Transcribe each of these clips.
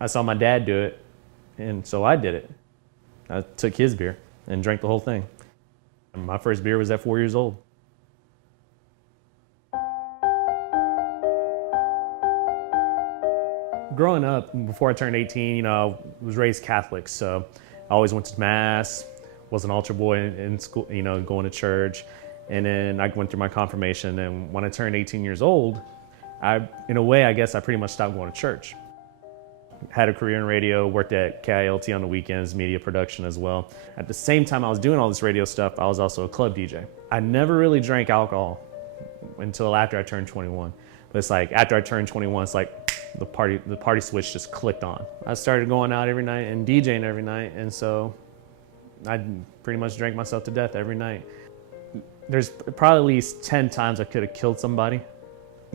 I saw my dad do it, and so I did it. I took his beer and drank the whole thing. My first beer was at 4 years old. Growing up, before I turned 18, I was raised Catholic, so I always went to mass, was an altar boy in school, going to church. And then I went through my confirmation, and when I turned 18 years old, in a way, I guess I pretty much stopped going to church. Had a career in radio, worked at KILT on the weekends, media production as well. At the same time I was doing all this radio stuff, I was also a club DJ. I never really drank alcohol until after I turned 21. But it's like after I turned 21, it's like the party switch just clicked on. I started going out every night and DJing every night, and so I pretty much drank myself to death every night. There's probably at least 10 times I could have killed somebody.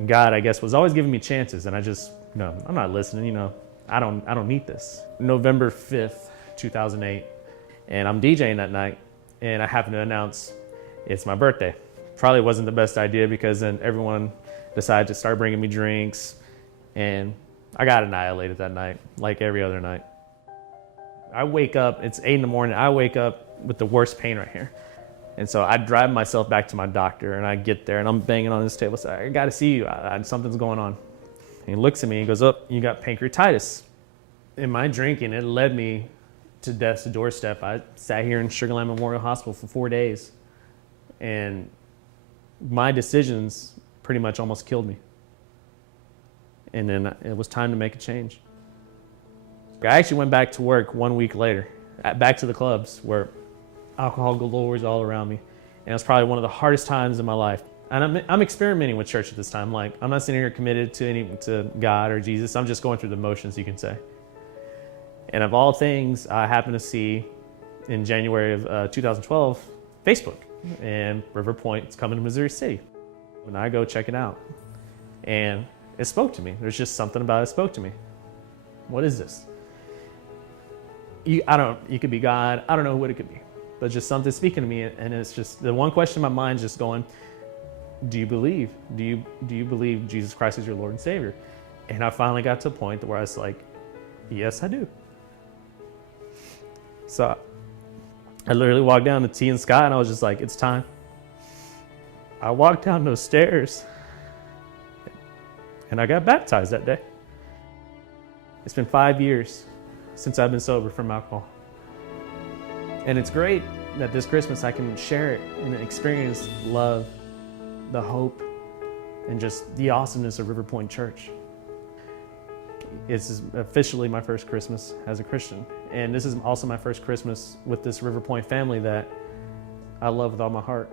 God, I guess, was always giving me chances, and I just, no, I'm not listening, I don't need this. November 5th, 2008, and I'm DJing that night, and I happen to announce it's my birthday. Probably wasn't the best idea because then everyone decided to start bringing me drinks, and I got annihilated that night, like every other night. I wake up, it's 8 in the morning, I wake up with the worst pain right here. And so I drive myself back to my doctor, and I get there, and I'm banging on this table, say, I gotta see you, something's going on. And he looks at me and goes, oh, you got pancreatitis. In my drinking, it led me to death's doorstep. I sat here in Sugar Land Memorial Hospital for 4 days, and my decisions pretty much almost killed me. And then it was time to make a change. I actually went back to work 1 week later, back to the clubs where alcohol galore was all around me. And it was probably one of the hardest times in my life. And I'm experimenting with church at this time. Like, I'm not sitting here committed to God or Jesus. I'm just going through the motions, you can say. And of all things, I happened to see in January of 2012, Facebook, and River Point is coming to Missouri City. And I go check it out. And it spoke to me. There's just something about it that spoke to me. What is this? You could be God. I don't know what it could be. But just something speaking to me, and it's just the one question in my mind is just going, do you believe? Do you believe Jesus Christ is your Lord and Savior? And I finally got to a point where I was like, yes, I do. So I literally walked down the T and Sky, and I was just like, it's time. I walked down those stairs, and I got baptized that day. It's been 5 years since I've been sober from alcohol. And it's great that this Christmas I can share it and experience love, the hope, and just the awesomeness of River Point Church. It's officially my first Christmas as a Christian. And this is also my first Christmas with this River Point family that I love with all my heart.